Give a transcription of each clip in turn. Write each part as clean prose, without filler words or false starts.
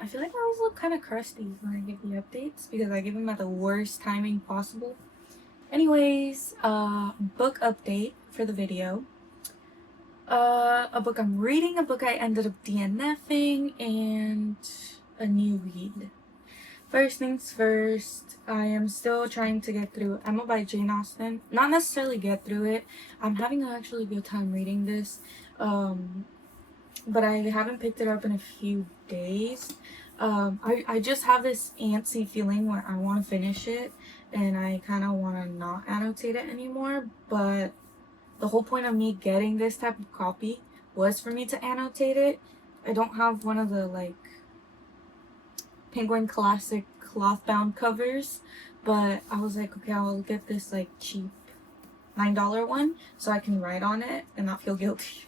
I feel like I always look kind of crusty when I give the updates because I give them at the worst timing possible. Anyways, book update for the video. A book I'm reading, a book I ended up DNFing, and a new read. First things first, I am still trying to get through Emma by Jane Austen. Not necessarily get through it. I'm having an actually good time reading this. But I haven't picked it up in a few days. I just have this antsy feeling where I want to finish it and I kind of want to not annotate it anymore. But the whole point of me getting this type of copy was for me to annotate it. I don't have one of the like Penguin Classic cloth bound covers, but I was like, okay, I'll get this like cheap $9 one so I can write on it and not feel guilty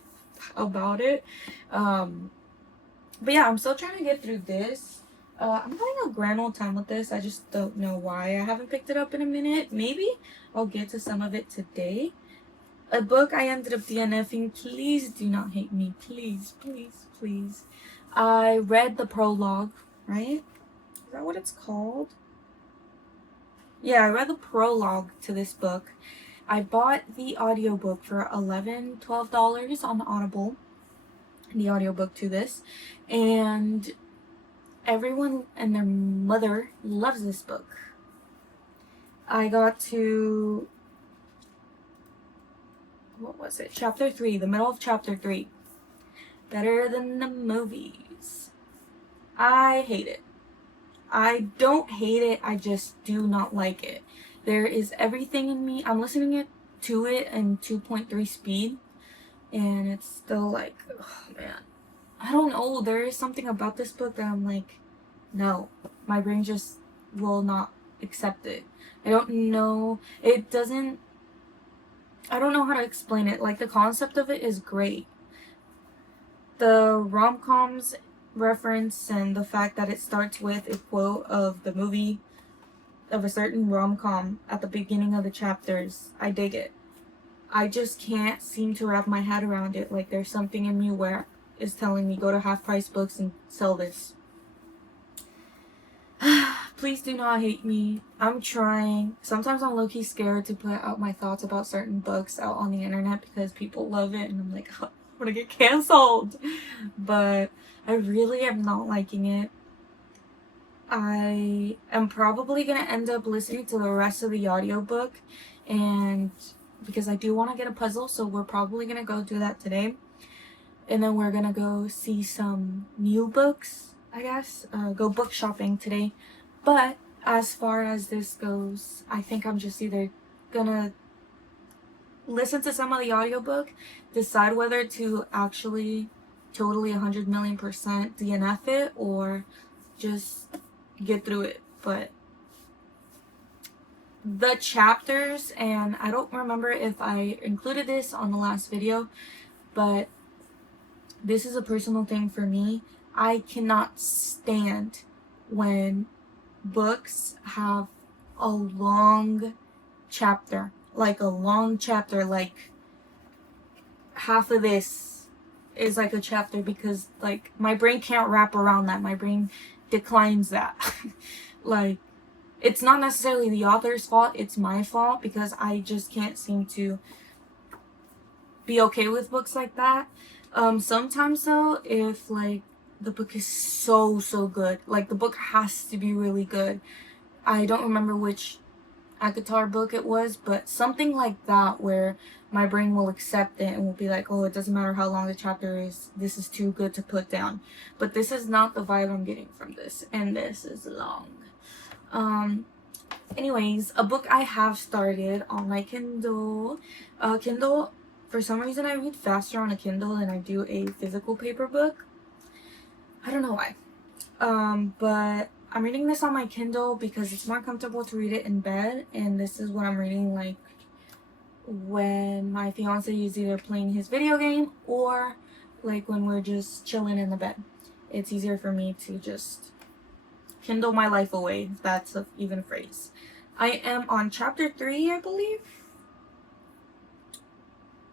about it. But yeah, I'm still trying to get through this. I'm having a grand old time with this. I just don't know why I haven't picked it up in a minute. Maybe I'll get to some of it today. A book I ended up DNFing. Please do not hate me. Please, please, please. I read the prologue, right? Is that what it's called? Yeah, I read the prologue to this book. I bought the audiobook for $11-12 on Audible, the audiobook to this, and everyone and their mother loves this book. I got to, what was it? Chapter 3, the middle of chapter 3. Better than the movies. I hate it. I don't hate it, I just do not like it. There is everything in me. I'm listening to it in 2.3 speed, and it's still like, oh man. I don't know. There is something about this book that I'm like, no. My brain just will not accept it. I don't know. I don't know how to explain it. Like, the concept of it is great. The rom-coms reference and the fact that it starts with a quote of the movie of a certain rom-com at the beginning of the chapters, I dig it. I just can't seem to wrap my head around it. Like, there's something in me where it's telling me go to Half Price Books and sell this. Please do not hate me. I'm trying. Sometimes I'm low-key scared to put out my thoughts about certain books out on the internet because people love it and I'm like, I'm gonna get canceled. But I really am not liking it. I am probably gonna end up listening to the rest of the audiobook, and because I do want to get a puzzle, so we're probably gonna go do that today. And then we're gonna go see some new books, I guess. Go book shopping today. But as far as this goes, I think I'm just either gonna listen to some of the audiobook, decide whether to actually totally 100,000,000% DNF it or just get through it. But the chapters, and I don't remember if I included this on the last video, but this is a personal thing for me. I cannot stand when books have a long chapter, like half of this is like a chapter, because like my brain can't wrap around that. My brain declines that. Like, it's not necessarily the author's fault, it's my fault, because I just can't seem to be okay with books like that. Sometimes though, if like the book is so good, like the book has to be really good. I don't remember which ACOTAR book it was, but something like that where my brain will accept it and will be like, oh, it doesn't matter how long the chapter is, this is too good to put down. But this is not the vibe I'm getting from this, and this is long. Anyways, a book I have started on my Kindle. Kindle, for some reason I read faster on a Kindle than I do a physical paper book. I don't know why. But I'm reading this on my Kindle because it's more comfortable to read it in bed, and this is what I'm reading like when my fiance is either playing his video game or like when we're just chilling in the bed. It's easier for me to just Kindle my life away, if that's even a phrase. I am on chapter 3, I believe.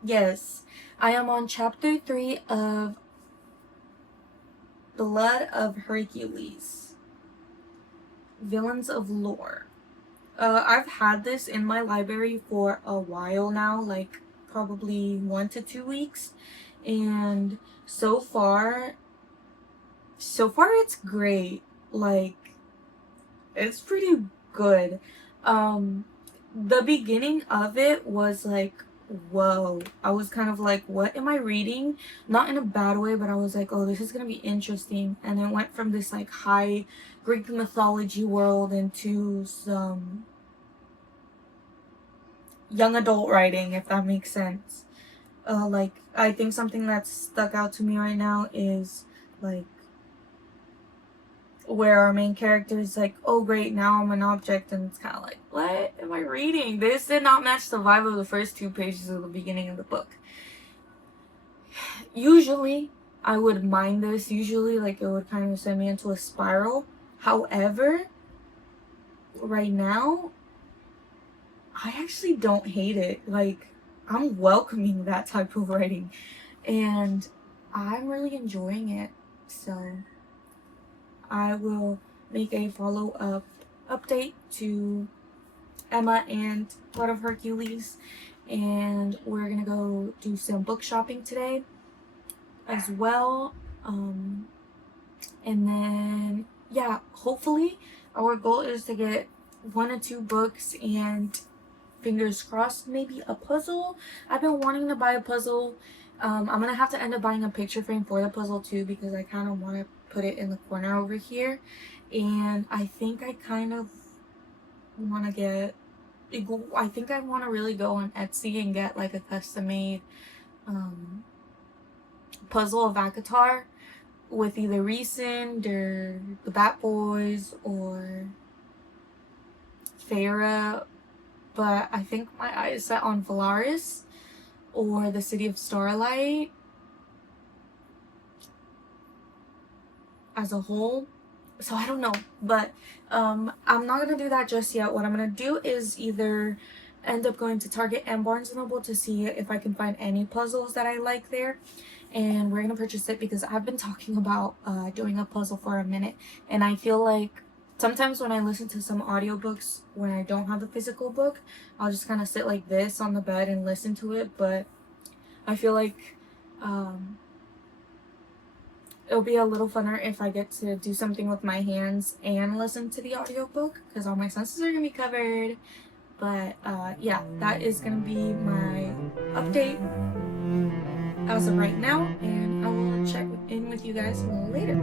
Yes, I am on chapter 3 of Blood of Hercules. Villains of Lore. I've had this in my library for a while now, like probably 1 to 2 weeks, and so far it's great. Like, it's pretty good. The beginning of it was like, whoa. I was kind of like, what am I reading? Not in a bad way, but I was like, oh, this is gonna be interesting. And it went from this like high Greek mythology world into some young adult writing, if that makes sense. Like, I think something that's stuck out to me right now is like where our main character is like, oh great, now I'm an object, and it's kind of like, what am I reading? This did not match the vibe of the first 2 pages of the beginning of the book. Usually I would mind this, usually like it would kind of send me into a spiral. However, right now I actually don't hate it. Like, I'm welcoming that type of writing, and I'm really enjoying it. So I will make a follow-up update to Emma and Blood of Hercules, and we're gonna go do some book shopping today as well. And then, yeah, hopefully our goal is to get 1 or 2 books, and fingers crossed, maybe a puzzle. I've been wanting to buy a puzzle. I'm gonna have to end up buying a picture frame for the puzzle too, because I kind of want to put it in the corner over here, and I think I kind of want to get, I think I want to really go on Etsy and get like a custom made puzzle of Avatar with either Resend or the Bat Boys or Farah, but I think my eye is set on Valaris or the City of Starlight as a whole. So I don't know, but I'm not gonna do that just yet. What I'm gonna do is either end up going to Target and Barnes & Noble to see if I can find any puzzles that I like there, and we're gonna purchase it, because I've been talking about doing a puzzle for a minute, and I feel like sometimes when I listen to some audiobooks when I don't have the physical book, I'll just kind of sit like this on the bed and listen to it, but I feel like it'll be a little funner if I get to do something with my hands and listen to the audiobook, because all my senses are gonna be covered. But yeah, that is gonna be my update as of right now, and I will check in with you guys a little later.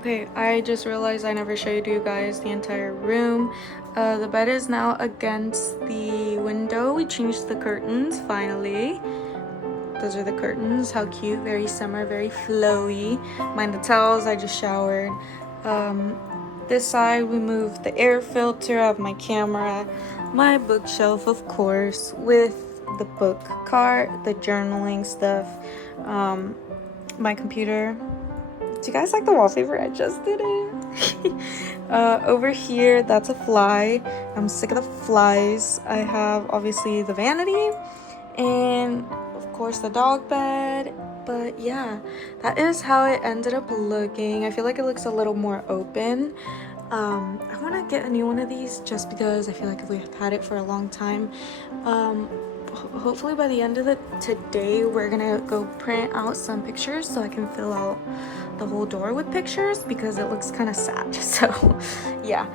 Okay, I just realized I never showed you guys the entire room. The bed is now against the window. We changed the curtains finally. Those are the curtains. How cute. Very summer, very flowy. Mind the towels. I just showered. This side we moved the air filter. I have my camera, my bookshelf, of course, with the book cart, the journaling stuff, my computer. Do you guys like the wallpaper? I just did it. Over here, that's a fly. I'm sick of the flies. I have obviously the vanity and of course the dog bed. But yeah, that is how it ended up looking. I feel like it looks a little more open. I want to get a new one of these just because I feel like we've had it for a long time. Hopefully by the end of today we're gonna go print out some pictures so I can fill out the whole door with pictures because it looks kind of sad. So yeah.